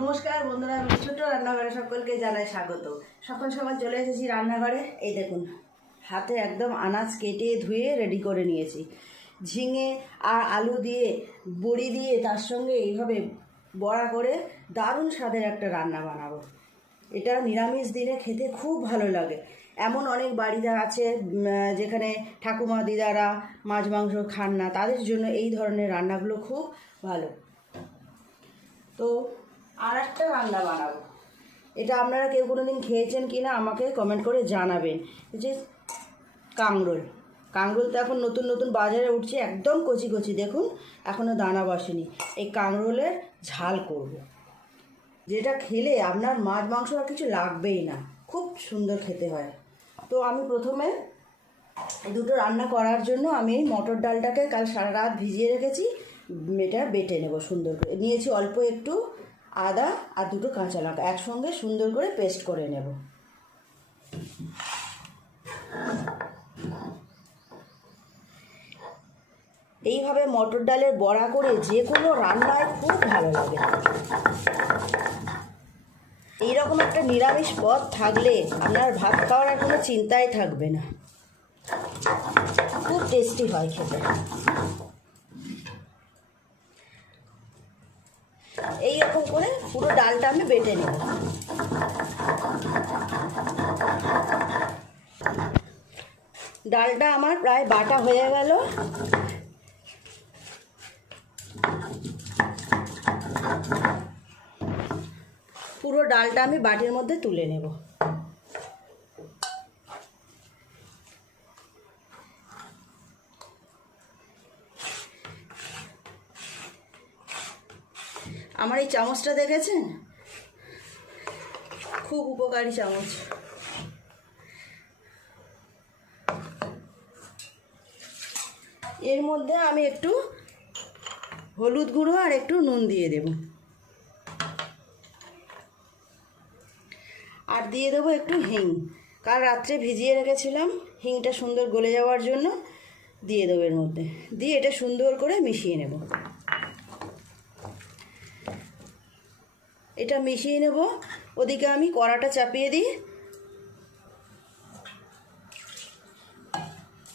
নমস্কার বন্ধুরা, আমি ছোট রান্নাঘরে সকলকে জানাই স্বাগত। সকাল সকাল চলে এসেছি রান্নাঘরে। এই দেখুন, হাতে একদম আনাজ কেটে ধুয়ে রেডি করে নিয়েছি। ঝিঙে আর আলু দিয়ে বড়ি দিয়ে তার সঙ্গে এইভাবে বড়া করে দারুণ স্বাদের একটা রান্না বানাবো। এটা নিরামিষ দিনে খেতে খুব ভালো লাগে। এমন অনেক বাড়িতে আছে যেখানে ঠাকুমা দিদারা মাছ মাংস খান না, তাদের জন্য এই ধরনের রান্নাগুলো খুব ভালো। তো আর একটা রান্না বানাবো, এটা আপনারা কেউ কোনো দিন খেয়েছেন কি না আমাকে কমেন্ট করে জানাবেন। যে কাঁকরোল তো এখন নতুন নতুন বাজারে উঠছে, একদম কচি কচি, দেখুন এখনও দানা বসেনি। এই কাঁকরোলের ঝাল করব, যেটা খেলে আপনার মাছ মাংস আর কিছু লাগবেই না, খুব সুন্দর খেতে হয়। তো আমি প্রথমে দুটো রান্না করার জন্য আমি মটর ডালটাকে কাল সারা রাত ভিজিয়ে রেখেছি, এটা বেটে নেব সুন্দর করে। নিয়েছি অল্প একটু আদা আর দুটো কাঁচা লঙ্কা, একসঙ্গে সুন্দর করে পেস্ট করে নেব। এইভাবে মটর ডালের বড়া করে যে কোনো রান্নায় খুব ভালো লাগে। এইরকম একটা নিরামিষ পদ থাকলে আপনার ভাত খাওয়ার আর কোনো চিন্তাই থাকবে না, খুব টেস্টি হয় খেতে। এইরকম করে পুরো ডালটা আমি বেটে নেব। ডালটা আমার প্রায় বাটা হয়ে গেল। পুরো ডালটা আমি বাটির মধ্যে তুলে নেব। আমার এই চামচটা দেখেছেন, খুব উপকারী চামচ। এর মধ্যে আমি একটু হলুদ গুঁড়ো আর একটু নুন দিয়ে দেব, আর দিয়ে দেবো একটু হিং। কাল রাত্রে ভিজিয়ে রেখেছিলাম, হিংটা সুন্দর গলে যাওয়ার জন্য দিয়ে দেবো এর মধ্যে। দিয়ে এটা সুন্দর করে মিশিয়ে নেব। এটা মিশিয়ে নেব। ওদিকে আমি কড়াটা চাপিয়ে দিই।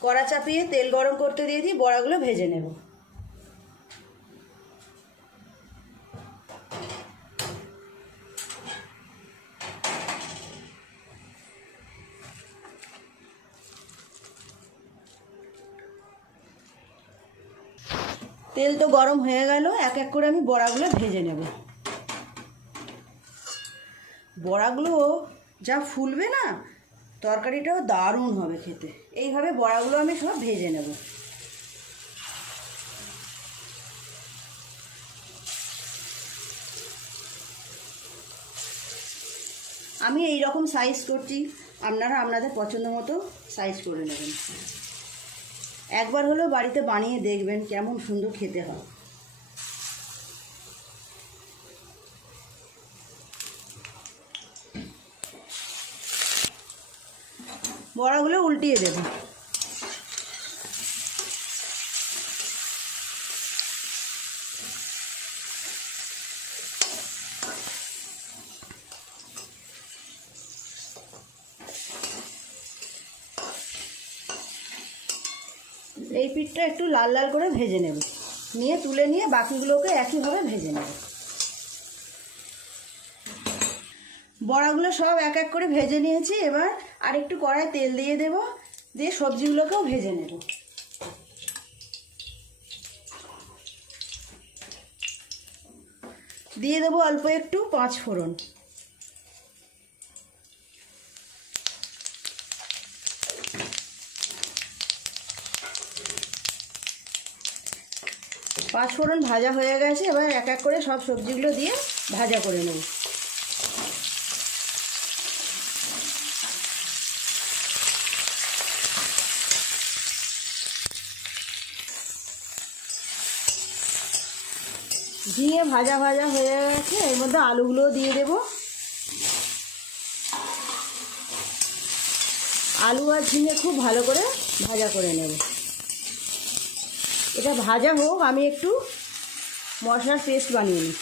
কড়া চাপিয়ে তেল গরম করতে দিয়ে দিই, বড়াগুলো ভেজে নেব। তেল তো গরম হয়ে গেল, এক এক করে আমি বড়াগুলো ভেজে নেব। বড়াগুলো যা ফুলবে না, তরকারিটাও দারুণ হবে খেতে। এইভাবে বড়াগুলো আমি সব ভেজে নেব। আমি এই রকম সাইজ করছি, আপনারা আপনাদের পছন্দ মতো সাইজ করে নেবেন। একবার হলেও বাড়িতে বানিয়ে দেখবেন কেমন সুন্দর খেতে হয়। বড়াগুলো উল্টিয়ে দেব। এই পিঠটা একটু লাল লাল করে ভেজে নেব, নিয়ে তুলে নিয়ে বাকিগুলোকে একইভাবে ভেজে নেব। বড়াগুলো সব এক এক করে ভেজে নিয়েছি। এবার আর একটু কড়াই তেল দিয়ে দেব, দিয়ে সবজিগুলোকেও ভেজে নেব। দিয়ে দেবো অল্প একটু 5 ফোড়ন। পাঁচ ফোড়ন ভাজা হয়ে গেছে, এবার এক এক করে সব সবজিগুলো দিয়ে ভাজা করে নেব। ঝিঙে ভাজা ভাজা হয়ে গেছে, এর মধ্যে আলুগুলোও দিয়ে দেব। আলু আর ঝিঙে খুব ভালো করে ভাজা করে নেব। এটা ভাজা হোক, আমি একটু মশলার পেস্ট বানিয়ে নিই।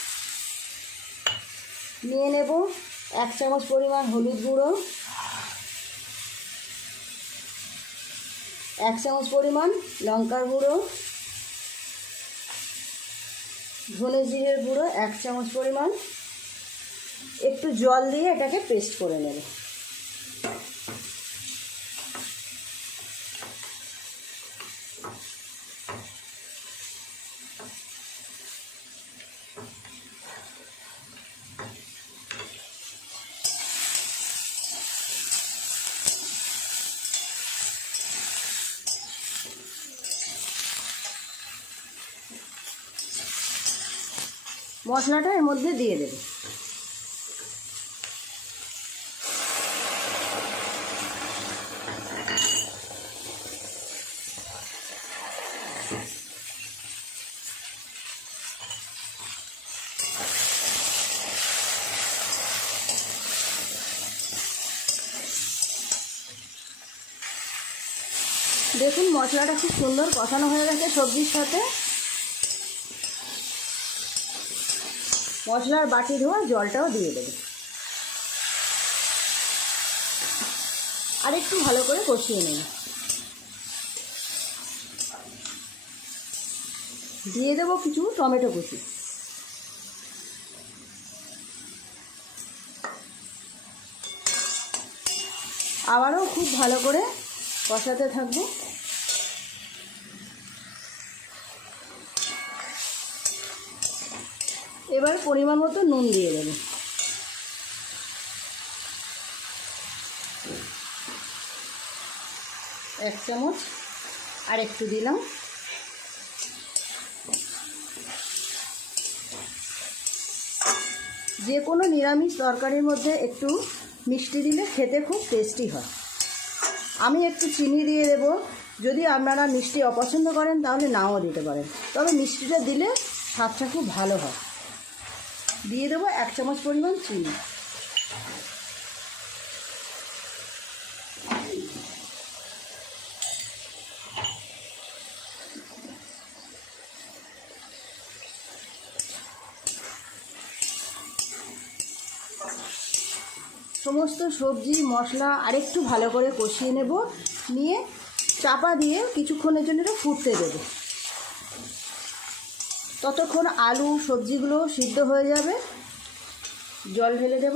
নিয়ে নেব 1 চামচ পরিমাণ হলুদ গুঁড়ো, 1 চামচ পরিমাণ লঙ্কার গুঁড়ো, ধনে জিরের গুঁড়ো 1 চামচ পরিমাণ। একটু জল দিয়ে এটাকে পেস্ট করে নেব। মশলাটা এর মধ্যে দিয়ে দেব। দেখুন মশলাটা খুব সুন্দর কষানো হয়ে গেছে সবজির সাথে। মশলার বাটি ধোয়া জলটাও দিয়ে দেবে। আর একটু ভালো করে কষিয়ে নেব। দিয়ে দেবো কিছু টমেটো কুচি। আবারও খুব ভালো করে কষাতে থাকবো। এবার পরিমাণ মতো নুন দিয়ে দেবো। এক চামচ আর একটু দিলাম। যে কোনো নিরামিষ তরকারির মধ্যে একটু মিষ্টি দিলে খেতে খুব টেস্টি হয়। আমি একটু চিনি দিয়ে দেব। যদি আপনারা মিষ্টি অপছন্দ করেন তাহলে নাও দিতে পারেন, তবে মিষ্টিটা দিলে স্বাদটা খুব ভালো হয়। দিয়ে দেবো 1 চামচ পরিমাণ চিনি। সমস্ত সবজি মশলা আরেকটু ভালো করে কষিয়ে নেব। নিয়ে চাপা দিয়ে কিছুক্ষণের জন্য এটা ফুটতে দেব। ততক্ষণ আলু সবজিগুলো সিদ্ধ হয়ে যাবে। জল ঢেলে দেব।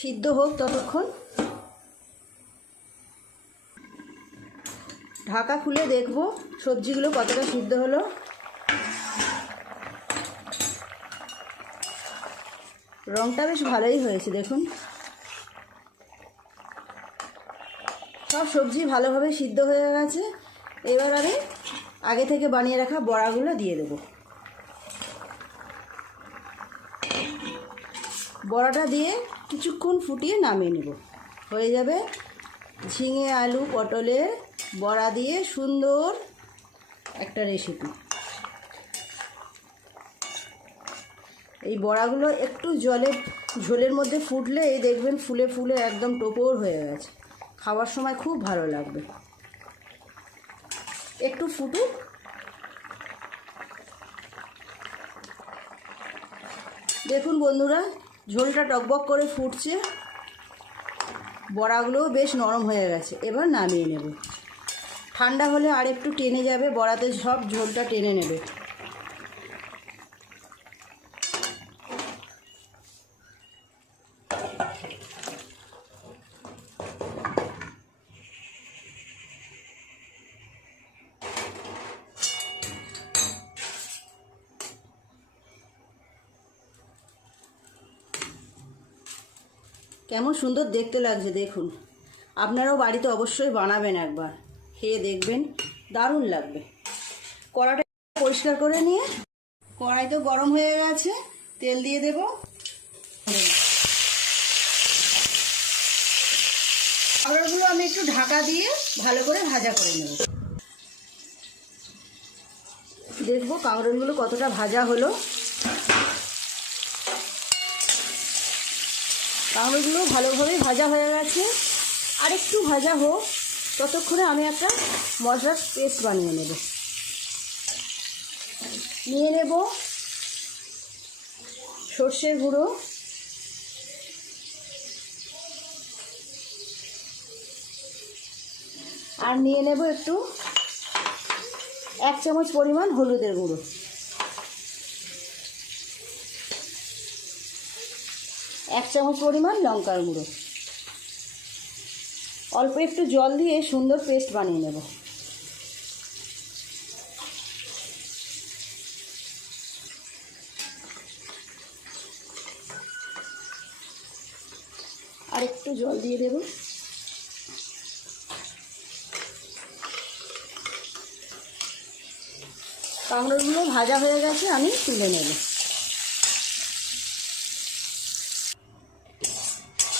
সিদ্ধ হোক ততক্ষণ। ঢাকা খুলে দেখব সবজিগুলো কতটা সিদ্ধ হলো। রঙটা বেশ ভালোই হয়েছে দেখুন। সব সবজি ভালোভাবে সিদ্ধ হয়ে গেছে। এবার আমি আগে থেকে বানিয়ে রাখা বড়াগুলো দিয়ে দেব। বড়াটা দিয়ে কিছুক্ষণ ফুটিয়ে নামিয়ে নেব। হয়ে যাবে ঝিঙে আলু পটলের বড়া দিয়ে সুন্দর একটা রেসিপি। এই বড়াগুলো একটু ঝোলের মধ্যে ফুটলে এই দেখবেন ফুলে ফুলে একদম টোপর হয়ে গেছে। খাওয়ার সময় খুব ভালো লাগবে। একটু ফুটুক। দেখুন বন্ধুরা, ঝোলটা টকবক করে ফুটছে। বড়াগুলোও বেশ নরম হয়ে গেছে। এবার নামিয়ে নেব। ঠান্ডা হলে আর একটু টেনে যাবে, বড়াতে সব ঝোলটা টেনে নেবে। কেমন সুন্দর দেখতে লাগছে দেখুন। আপনারাও বাড়িতে অবশ্যই বানাবেন, একবার খেয়ে দেখবেন, দারুণ লাগবে। কড়াটা পরিষ্কার করে নিয়ে কড়াই তো গরম হয়ে গেছে, তেল দিয়ে দেব। কাঁকড়াগুলো আমি একটু ঢাকা দিয়ে ভালো করে ভাজা করে নেব। দেখবো কাঁকড়াগুলো কতটা ভাজা হলো। কাঁকড়গুলো ভালোভাবে ভাজা হয়ে গেছে, আর একটু ভাজা হোক, ততক্ষণে আমি একটা মশলার পেস্ট বানিয়ে নেব। নিয়ে নেব সর্ষের গুঁড়ো, আর নিয়ে নেব একটু 1 চামচ পরিমাণ হলুদের গুঁড়ো, এক চামচ পরিমাণ লঙ্কার গুঁড়ো। অল্প একটু জল দিয়ে সুন্দর পেস্ট বানিয়ে নেব। আর একটু জল দিয়ে দেব। কাঁকড়গুলো ভাজা হয়ে গেছে, আমি তুলে নেব।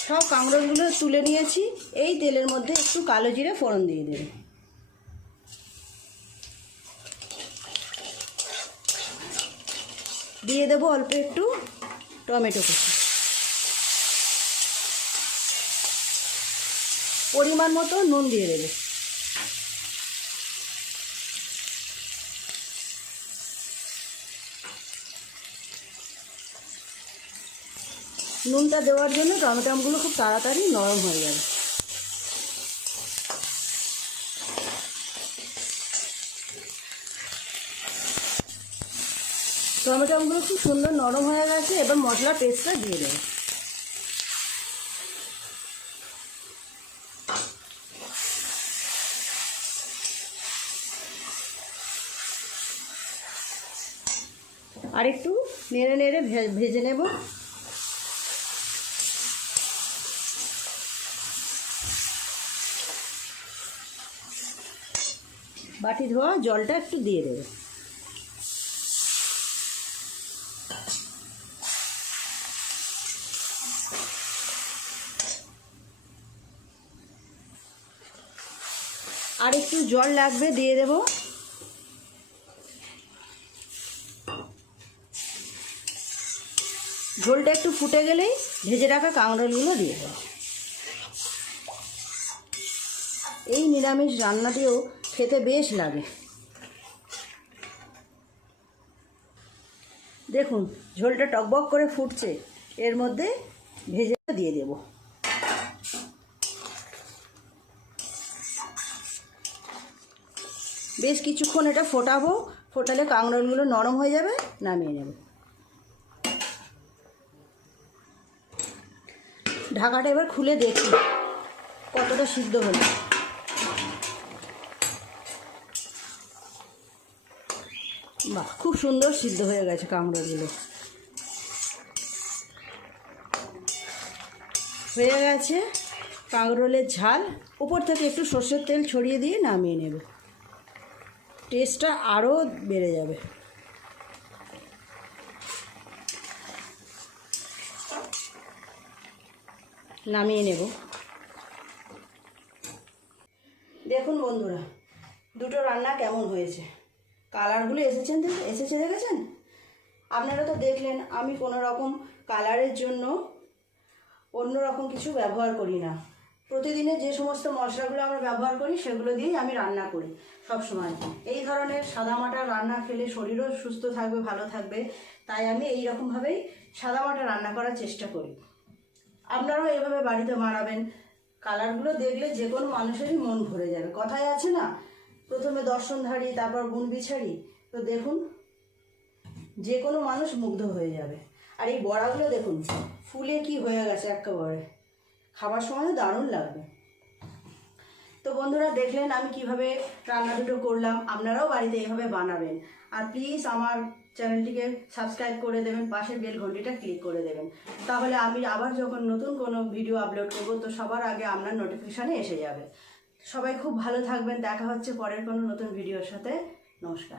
সব কাঁকড়গুলো তুলে নিয়েছি। এই তেলের মধ্যে একটু কালো জিরে ফোড়ন দিয়ে দেব। দিয়ে দেব অল্প একটু টমেটো কুচি, পরিমাণ মতো নুন দিয়ে দেব। নুনটা দেওয়ার জন্য টমেটোগুলো খুব তাড়াতাড়ি নরম হয়ে যাবে। টমেটোগুলো খুব সুন্দর নরম হয়ে গেছে, এবার মশলার পেস্টটা দিয়ে দেবো। আর একটু নেড়ে নেড়ে ভেজে নেব। বাটি ধোয়া জলটা একটু দিয়ে দেবে। আর একটু জল লাগবে, দিয়ে দেব। ঝোলটা একটু ফুটে গেলেই ভেজে রাখা কাঁকড়গুলো দিয়ে দেব। এই নিরামিষ রান্নাটিও খেতে বেশ লাগে। দেখুন ঝোলটা টকবক করে ফুটছে, এর মধ্যে ভেজে দিয়ে দেব। বেশ কিছুক্ষণ এটা ফোটাবো, ফোটালে কাঁকড়গুলো নরম হয়ে যাবে, নামিয়ে নেব। ঢাকাটা এবার খুলে দেখি কতটা সিদ্ধ হলো। বাহ, খুব সুন্দর সিদ্ধ হয়ে গেছে কাঁকড়গুলো। হয়ে গেছে কাঁকরোলের ঝাল। উপর থেকে একটু সর্ষের তেল ছড়িয়ে দিয়ে নামিয়ে নেব। টেস্টটা আরও বেড়ে যাবে। নামিয়ে নেব। দেখুন বন্ধুরা, দুটো রান্না কেমন হয়েছে, কালারগুলো এসেছে দেখেছেন? আপনারা তো দেখলেন আমি কোনো রকম কালারের জন্য অন্য রকম কিছু ব্যবহার করি না। প্রতিদিনে যে সমস্ত মশলাগুলো আমরা ব্যবহার করি সেগুলো দিয়েই আমি রান্না করি সবসময়। এই ধরনের সাদামাটা রান্না খেলে শরীরও সুস্থ থাকবে, ভালো থাকবে, তাই আমি এই রকমভাবেই সাদামাটা রান্না করার চেষ্টা করি। আপনারাও এভাবে বাড়িতে বানাবেন। কালারগুলো দেখলে যে কোনো মানুষেরই মন ভরে যাবে। কথায় আছে না, প্রথমে দর্শনধারী তারপর গুণ বিচারি। তো দেখুন, যে কোনো মানুষ মুগ্ধ হয়ে যাবে। আর এই বড়াগুলো দেখুন ফুলে কি হয়ে গেছে একেবারে, খাবার সময়ও দারুণ লাগবে। তো বন্ধুরা দেখলেন আমি কিভাবে রান্না দুটো করলাম, আপনারাও বাড়িতে এভাবে বানাবেন। আর প্লিজ আমার চ্যানেলটিকে সাবস্ক্রাইব করে দেবেন, পাশের বেল ঘন্টিটা ক্লিক করে দেবেন, তাহলে আমি আবার যখন নতুন কোনো ভিডিও আপলোড করব তো সবার আগে আপনার নোটিফিকেশানে এসে যাবে। সবাই খুব ভালো থাকবেন। দেখা হচ্ছে পরের কোনো নতুন ভিডিওর সাথে। নমস্কার।